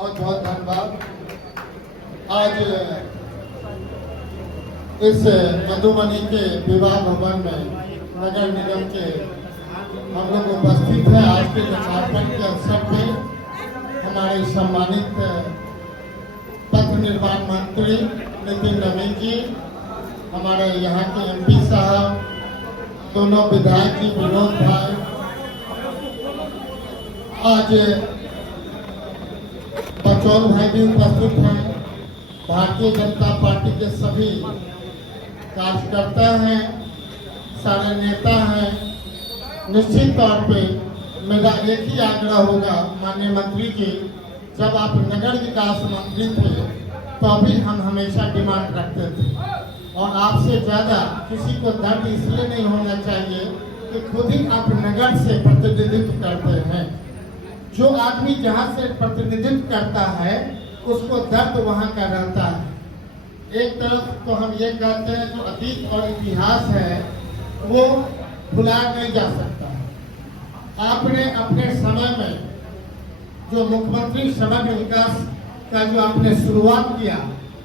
बहुत बहुत धन्यवाद। आज इस मधुबनी के विवाह भवन में नगर निगम के हम लोग उपस्थित हैं। आज के लोकार्पण के अवसर पे हमारे सम्मानित पथ निर्माण मंत्री नितिन नवीन जी, हमारे यहाँ के एमपी साहब, दोनों विधायक जी विनोद भाई, आज बचौल भाई भी उपस्थित हैं। भारतीय जनता पार्टी के सभी कार्यकर्ता हैं, सारे नेता हैं। निश्चित तौर पे मेरा एक ही आग्रह होगा, माननीय मंत्री जी, जब आप नगर विकास मंत्री थे तो अभी हम हमेशा डिमांड रखते थे, और आपसे ज्यादा किसी को दर्द इसलिए नहीं होना चाहिए कि खुद ही आप नगर से प्रतिनिधित्व करते हैं। जो आदमी जहाँ से प्रतिनिधित्व करता है उसको दर्द वहाँ का रहता है। एक तरफ तो हम ये कहते हैं जो अतीत और इतिहास है वो भुलाया नहीं जा सकता। आपने अपने समय में जो मुख्यमंत्री समग्र विकास का जो आपने शुरुआत किया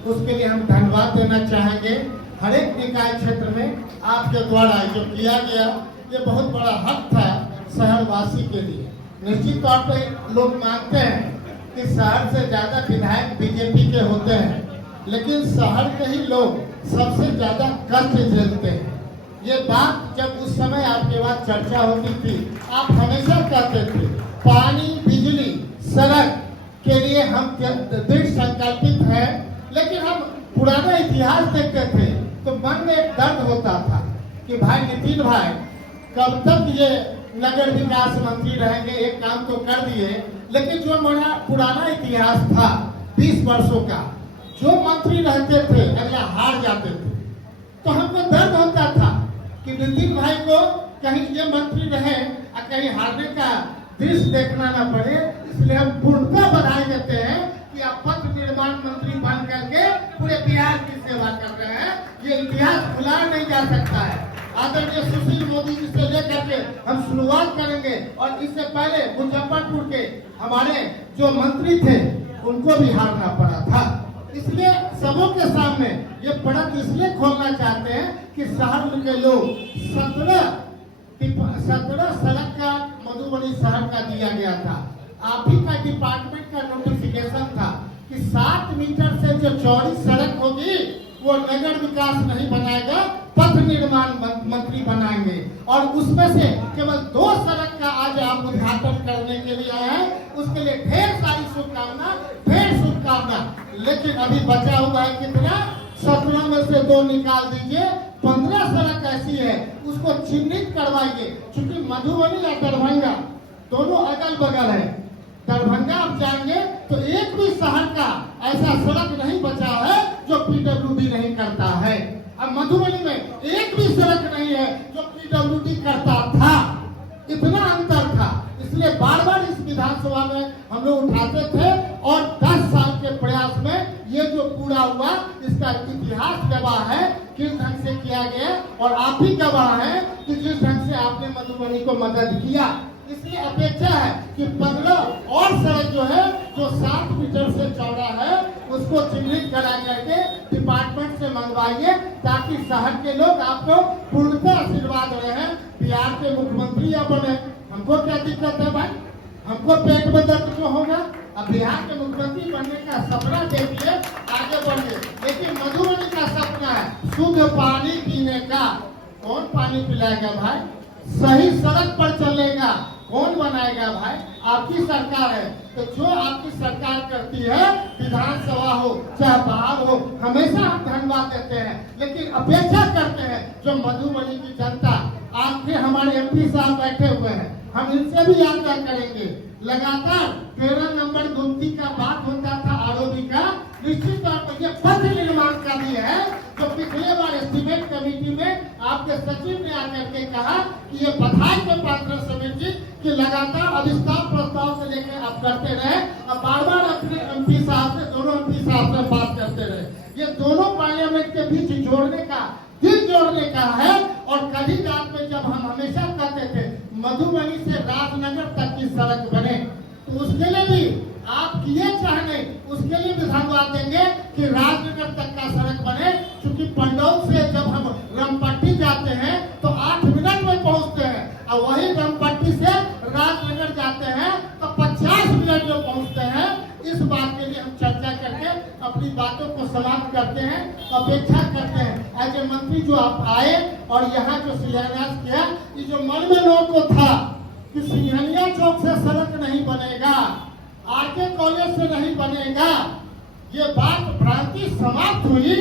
उसके लिए हम धन्यवाद देना चाहेंगे। हर एक निकाय क्षेत्र में आपके द्वारा जो किया गया ये बहुत बड़ा हक था शहरवासी के लिए। निश्चित तौर पर लोग मानते हैं कि शहर से ज्यादा विधायक बीजेपी के होते हैं, लेकिन शहर के ही लोग सबसे ज्यादा कष्ट झेलते हैं। ये बात जब उस समय आपके पास चर्चा होती थी, आप हमेशा कहते थे पानी, बिजली, सड़क के लिए हम दृढ़ संकल्पित हैं। लेकिन हम पुराना इतिहास देखते थे तो मन में एक दर्द होता था कि भाई नितिन भाई कब तक ये नगर विकास मंत्री रहेंगे। एक काम तो कर दिए, लेकिन जो हमारा पुराना इतिहास था 20 वर्षों का, जो मंत्री रहते थे अगला हार जाते थे, तो हमको दर्द होता था कि नितिन भाई को कहीं ये मंत्री रहे और कहीं हारने का दृश्य देखना न पड़े। इसलिए हम पूर्णतः बधाई देते हैं कि आप पथ निर्माण मंत्री बन करके पूरे बिहार की सेवा कर रहे हैं। ये इतिहास भुलाया नहीं जा सकता है। आदरणीय सुशील मोदी जी से लेकर के हम शुरुआत करेंगे, और इससे पहले मुजफ्फरपुर के हमारे जो मंत्री थे उनको भी हारना पड़ा था। इसलिए सबों के सामने ये पड़क इसलिए खोलना चाहते हैं कि शहर के लोग 17 सड़क का मधुबनी शहर का दिया गया था। आप ही का डिपार्टमेंट का नोटिफिकेशन था कि 7 मीटर से जो चौड़ी सड़क होगी वो नगर विकास नहीं बनाएगा, पथ निर्माण मंत्री बनाएंगे। और उसमें से केवल 2 सड़क का आज आप उद्घाटन करने के लिए आए हैं। उसके लिए ढेर सारी शुभकामना, ढेर शुभकामना। लेकिन अभी बचा हुआ है कितना? 17 में से 2 निकाल दीजिए, 15 सड़क ऐसी है उसको चिन्हित करवाइए। क्योंकि मधुबनी और दरभंगा दोनों अगल बगल है। दरभंगा आप जाएंगे तो एक भी शहर का ऐसा सड़क नहीं बचा है जो पीडब्ल्यूडी नहीं करता है। अब मधुबनी में एक भी सड़क नहीं है जो पीडब्ल्यूडी करता था। इतना अंतर था। इसलिए बार बार इस विधानसभा में हम लोग उठाते थे, और 10 साल के प्रयास में ये जो पूरा हुआ इसका इतिहास गवाह है किस ढंग से किया गया, और आप भी गवाह है कि जिस ढंग से आपने मधुबनी को मदद किया। इसलिए अपेक्षा है कि 15 और सड़क जो है जो 7 मीटर से चौड़ा है उसको चिन्हित करा करके डिपार्टमेंट से मंगवाइए, ताकि शहर के लोग आपको पूर्णतः आशीर्वाद रहे। बिहार के मुख्यमंत्री या बने, हमको क्या दिक्कत है भाई? हमको पेट में दर्द क्यों होगा? अब बिहार के मुख्यमंत्री बनने का सपना देखिए, आगे बढ़िए। लेकिन मधुबनी का सपना है शुद्ध पानी पीने का। कौन पानी पिलाएगा भाई? सही सड़क पर चलेगा कौन बनाएगा भाई? आपकी सरकार है। तो जो आपकी सरकार करती है, विधानसभा हो चाहे बाहर हो, हमेशा हम धन्यवाद देते हैं। लेकिन अपेक्षा करते हैं जो मधुबनी की जनता, आज भी हमारे एमपी साहब बैठे हुए हैं, हम इनसे भी यात्रा करेंगे। लगातार 13 नंबर गुमती का बात होता था आरओबी का। निश्चित तौर पर ये पथ निर्माण का भी है जो पिछले बार एस्टीमेट कमेटी में आपके सचिव ने आकर के कहा कि ये बधाई के पात्र समीर जी कि लगातार अविस्तार प्रस्ताव से लेकर आप करते रहे, और बार बार अपने एमपी साहब से, दोनों एमपी साहब से बात करते रहे। ये दोनों पार्लियामेंट के बीच जोड़ने का, दिल जोड़ने का है। और कभी रात में जब हम हमेशा कहते थे मधुबनी से राजनगर तक की सड़क बने, तो उसके लिए भी आप किए चाहे नहीं, उसके लिए भी धन्यवाद देंगे कि राजनगर तक का सड़क बने, क्योंकि पंडौल से जब हम रमपट्टी जाते हैं तो 8 मिनट में पहुंचते हैं, और वही रमपट्टी से राजनगर जाते हैं तो 50 मिनट में पहुंचते हैं। इस बात के लिए हम चर्चा करके अपनी बातों को समाप्त करते हैं। अपेक्षा करते हैं एज ए मंत्री जो आप आए और यहाँ जो शिलान्यास किया, ये जो मन में लोगों को था कि सिंघनिया चौक से सड़क नहीं बनेगा, आरके कॉलेज से नहीं बनेगा, ये बात भ्रांति समाप्त हुई।